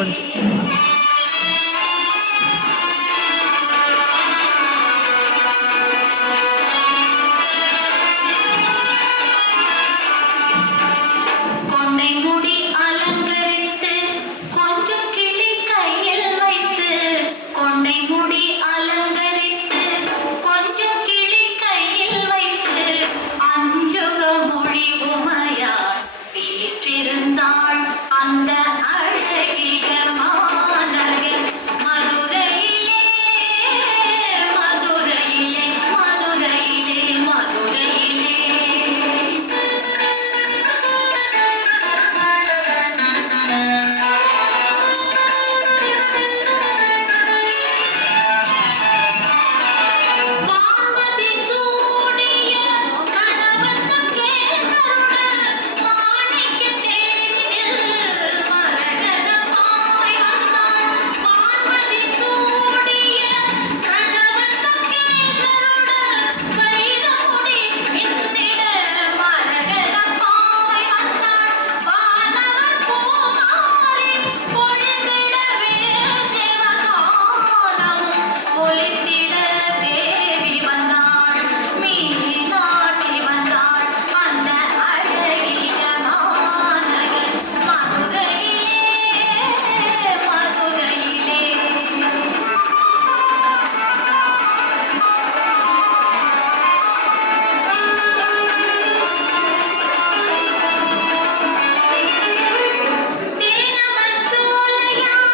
கொஞ்சம். அந்த அழகிய மாநகர் மதுரையிலே மதுரையிலே மதுரையிலே மதுரையிலே வான்மதி சூடிய கணவன் கேட்டருடன் மாணிக்க தேரில் மரகதமாய் வந்தாள். வான்மதி சூடிய கணவன் கேட்டருடன் வைரமுடி மின்னிட மரகதமாய் வந்தாள். வானவர் பூமாரி பொழிந்திடவே சிவகானமும் ஒலித்திட தேவி வந்தாள். மீனாட்டி வந்தாள். அந்த அழகிய மாநகர் மதுரையிலே மதுரையிலே தேனமர் சோலையாம்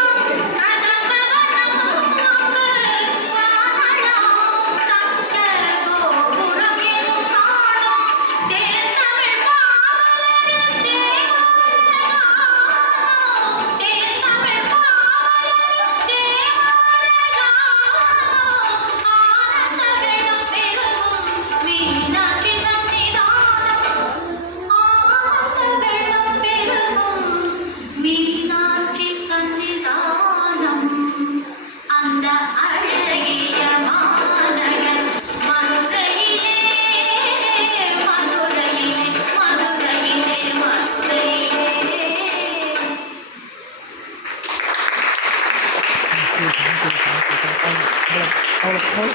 கதம்பவனம் வானளாம் தங்க கோபுரம் எனும் காணும் தேர்தமிழ் பாவலரின் தேவாரகானம் தேர்தமிழ் பாவலரின் தேவாரகானம் ஆனந்த வெள்ளம் பெருகும் மீனாட்சி சன்னிதானம் ஆனந்த வெள்ளம் பெருகும் மீனாட்சி சன்னிதானம் அந்த அழகிய மாநகர் மதுரையிலே மதுரையிலே மதுரையிலே மதுரையிலே அவ்வளோ அவ்வளோ அவ்வளோ.